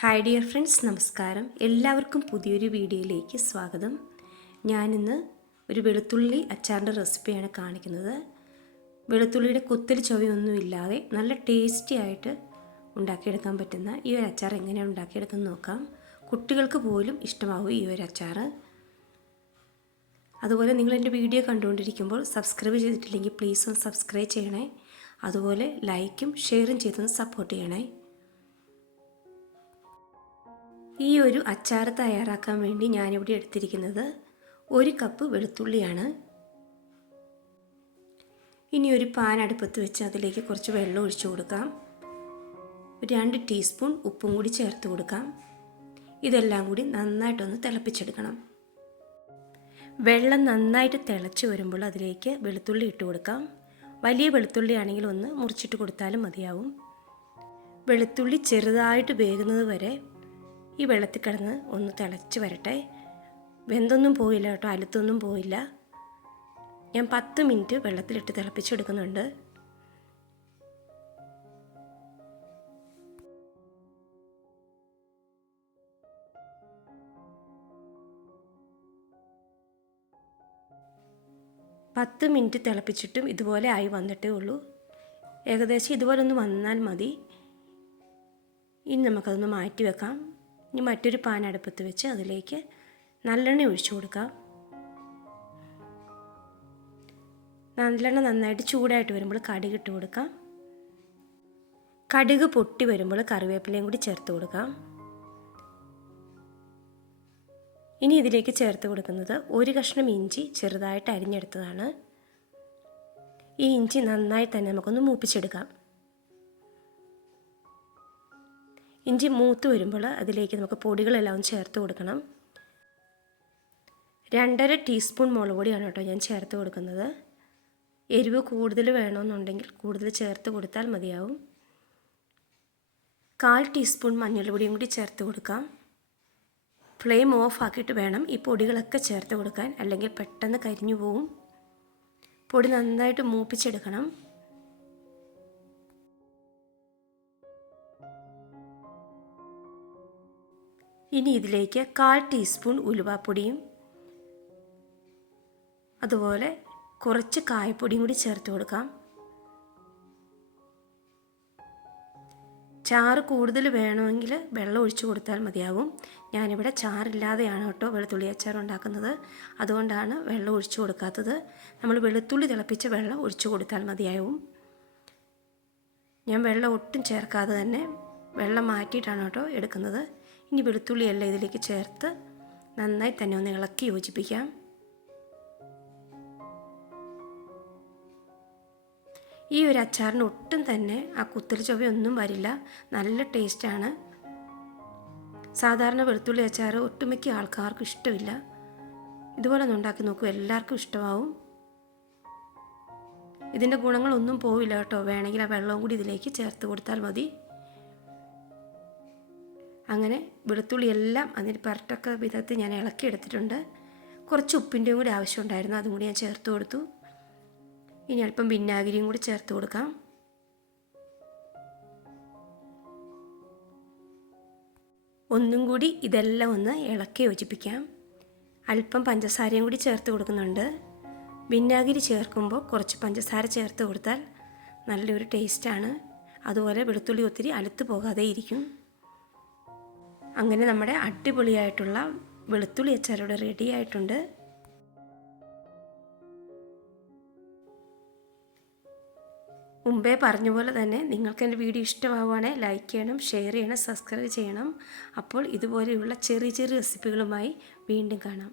Hi dear friends നമസ്കാരം. എല്ലാവർക്കും പുതിയൊരു വീഡിയോയിലേക്ക് സ്വാഗതം. ഞാനിന്ന് ഒരു വെളുത്തുള്ളി അച്ചാറിന്റെ റെസിപ്പിയാണ് കാണിക്കുന്നത്. വെളുത്തുള്ളിയുടെ കുത്തൽ ചുവയൊന്നുമില്ലാതെ നല്ല ടേസ്റ്റി ആയിട്ട് ഉണ്ടാക്കിയെടുക്കാൻ പറ്റുന്ന ഈ ഒരു അച്ചാർ എങ്ങനെയാണ് ഉണ്ടാക്കിയെടുക്കുന്നത് നോക്കാം. കുട്ടികൾക്ക് പോലും ഇഷ്ടമാവും ഈ ഒരു അച്ചാർ. അതുപോലെ നിങ്ങൾ എന്റെ വീഡിയോ കണ്ടുകൊണ്ടിരിക്കുമ്പോൾ സബ്സ്ക്രൈബ് ചെയ്തിട്ടില്ലെങ്കിൽ പ്ലീസ് ഒന്ന് സബ്സ്ക്രൈബ് ചെയ്യണേ. അതുപോലെ ലൈക്കും ഷെയറും ചെയ്തൊന്ന് സപ്പോർട്ട് ചെയ്യണേ. ഈ ഒരു അച്ചാർ തയ്യാറാക്കാൻ വേണ്ടി ഞാനിവിടെ എടുത്തിരിക്കുന്നത് ഒരു കപ്പ് വെളുത്തുള്ളിയാണ്. ഇനി ഒരു പാൻ അടുപ്പത്ത് വെച്ച് അതിലേക്ക് കുറച്ച് വെള്ളം ഒഴിച്ചു കൊടുക്കാം. രണ്ട് ടീസ്പൂൺ ഉപ്പും കൂടി ചേർത്ത് കൊടുക്കാം. ഇതെല്ലാം കൂടി നന്നായിട്ടൊന്ന് തിളപ്പിച്ചെടുക്കണം. വെള്ളം നന്നായിട്ട് തിളച്ച് വരുമ്പോൾ അതിലേക്ക് വെളുത്തുള്ളി ഇട്ട് കൊടുക്കാം. വലിയ വെളുത്തുള്ളി ആണെങ്കിൽ ഒന്ന് മുറിച്ചിട്ട് കൊടുത്താലും മതിയാവും. വെളുത്തുള്ളി ചെറുതായിട്ട് വേകുന്നത് വരെ ഈ വെള്ളത്തിൽ കിടന്ന് ഒന്ന് തിളച്ച് വരട്ടെ. വെന്തൊന്നും പോയില്ല കേട്ടോ അലുത്തൊന്നും പോയില്ല. ഞാൻ പത്ത് മിനിറ്റ് വെള്ളത്തിലിട്ട് തിളപ്പിച്ചെടുക്കുന്നുണ്ട്. പത്ത് മിനിറ്റ് തിളപ്പിച്ചിട്ടും ഇതുപോലെ ആയി വന്നിട്ടേ ഉള്ളൂ. ഏകദേശം ഇതുപോലെ ഒന്ന് വന്നാൽ മതി. ഇനി നമുക്കതൊന്ന് മാറ്റി വെക്കാം. ഇനി മറ്റൊരു പാൻ അടുപ്പത്ത് വെച്ച് അതിലേക്ക് നല്ലെണ്ണ ഒഴിച്ചു കൊടുക്കാം. നല്ലെണ്ണ നന്നായിട്ട് ചൂടായിട്ട് വരുമ്പോൾ കടുക് ഇട്ട് കൊടുക്കാം. കടുക് പൊട്ടി വരുമ്പോൾ കറിവേപ്പിലയും കൂടി ചേർത്ത് കൊടുക്കാം. ഇനി ഇതിലേക്ക് ചേർത്ത് കൊടുക്കുന്നത് ഒരു കഷ്ണം ഇഞ്ചി ചെറുതായിട്ട് അരിഞ്ഞെടുത്തതാണ്. ഈ ഇഞ്ചി നന്നായി തന്നെ നമുക്കൊന്ന് മൂപ്പിച്ചെടുക്കാം. ഇഞ്ചി മൂത്ത് വരുമ്പോൾ അതിലേക്ക് നമുക്ക് പൊടികളെല്ലാം ചേർത്ത് കൊടുക്കണം. രണ്ടര ടീസ്പൂൺ മുളക് പൊടിയാണ് കേട്ടോ ഞാൻ ചേർത്ത് കൊടുക്കുന്നത്. എരിവ് കൂടുതൽ വേണമെന്നുണ്ടെങ്കിൽ കൂടുതൽ ചേർത്ത് കൊടുത്താൽ മതിയാവും. കാൽ ടീസ്പൂൺ മഞ്ഞൾപ്പൊടിയും കൂടി ചേർത്ത് കൊടുക്കാം. ഫ്ലെയിം ഓഫ് ആക്കിയിട്ട് വേണം ഈ പൊടികളൊക്കെ ചേർത്ത് കൊടുക്കാൻ. അല്ലെങ്കിൽ പെട്ടെന്ന് കരിഞ്ഞു പോവും. പൊടി നന്നായിട്ട് മൂപ്പിച്ചെടുക്കണം. ഇനി ഇതിലേക്ക് കാൽ ടീസ്പൂൺ ഉലുവാപ്പൊടിയും അതുപോലെ കുറച്ച് കായപ്പൊടിയും കൂടി ചേർത്ത് കൊടുക്കാം. ചാറ് കൂടുതൽ വേണമെങ്കിൽ വെള്ളം ഒഴിച്ചു കൊടുത്താൽ മതിയാകും ഞാനിവിടെ ചാറില്ലാതെയാണ് കേട്ടോ വെളുത്തുള്ളി അച്ചാർ ഉണ്ടാക്കുന്നത്. അതുകൊണ്ടാണ് വെള്ളം ഒഴിച്ചു കൊടുക്കാത്തത്. നമ്മൾ വെളുത്തുള്ളി തിളപ്പിച്ച വെള്ളം ഒഴിച്ചു കൊടുത്താൽ മതിയാവും. ഞാൻ വെള്ളം ഒട്ടും ചേർക്കാതെ തന്നെ വെള്ളം മാറ്റിയിട്ടാണ് കേട്ടോ എടുക്കുന്നത്. ഇനി വെളുത്തുള്ളിയെല്ലാം ഇതിലേക്ക് ചേർത്ത് നന്നായി തന്നെ ഒന്ന് ഇളക്കി യോജിപ്പിക്കാം. ഈ ഒരു അച്ചാറിന് ഒട്ടും തന്നെ ആ കുത്തൽ ചൊവയൊന്നും വരില്ല. നല്ല ടേസ്റ്റാണ്. സാധാരണ വെളുത്തുള്ളി അച്ചാർ ഒട്ടുമിക്ക ആൾക്കാർക്കും ഇഷ്ടമില്ല. ഇതുപോലെ ഒന്ന് ഉണ്ടാക്കി നോക്കൂ എല്ലാവർക്കും ഇഷ്ടമാവും. ഇതിന്റെ ഗുണങ്ങളൊന്നും പോവില്ല കേട്ടോ. വേണമെങ്കിൽ ആ വെള്ളവും കൂടി ഇതിലേക്ക് ചേർത്ത് കൊടുത്താൽ മതി. അങ്ങനെ വെളുത്തുള്ളി എല്ലാം അതിന് പരട്ടക്ക വിധത്തിൽ ഞാൻ ഇളക്കി എടുത്തിട്ടുണ്ട്. കുറച്ച് ഉപ്പിന്റെയും കൂടി ആവശ്യമുണ്ടായിരുന്നു അതും കൂടി ഞാൻ ചേർത്ത് കൊടുത്തു. ഇനി അല്പം വിനാഗിരിയും കൂടി ചേർത്ത് കൊടുക്കാം. ഒന്നും കൂടി ഇതെല്ലാം ഒന്ന് ഇളക്കി യോജിപ്പിക്കാം. അല്പം പഞ്ചസാരയും കൂടി ചേർത്ത് കൊടുക്കുന്നുണ്ട്. വിനാഗിരി ചേർക്കുമ്പോൾ കുറച്ച് പഞ്ചസാര ചേർത്ത് കൊടുത്താൽ നല്ലൊരു ടേസ്റ്റാണ്. അതുപോലെ വെളുത്തുള്ളി ഒത്തിരി അലുത്ത് പോകാതെ ഇരിക്കും. അങ്ങനെ നമ്മുടെ അടിപൊളിയായിട്ടുള്ള വെളുത്തുള്ളി അച്ചാറിവിടെ റെഡി ആയിട്ടുണ്ട്. മുമ്പേ പറഞ്ഞ പോലെ തന്നെ നിങ്ങൾക്ക് എന്റെ വീഡിയോ ഇഷ്ടമാവുകയാണെങ്കിൽ ലൈക്ക് ചെയ്യണം ഷെയർ ചെയ്യണം സബ്സ്ക്രൈബ് ചെയ്യണം. അപ്പോൾ ഇതുപോലെയുള്ള ചെറിയ ചെറിയ റെസിപ്പികളുമായി വീണ്ടും കാണാം.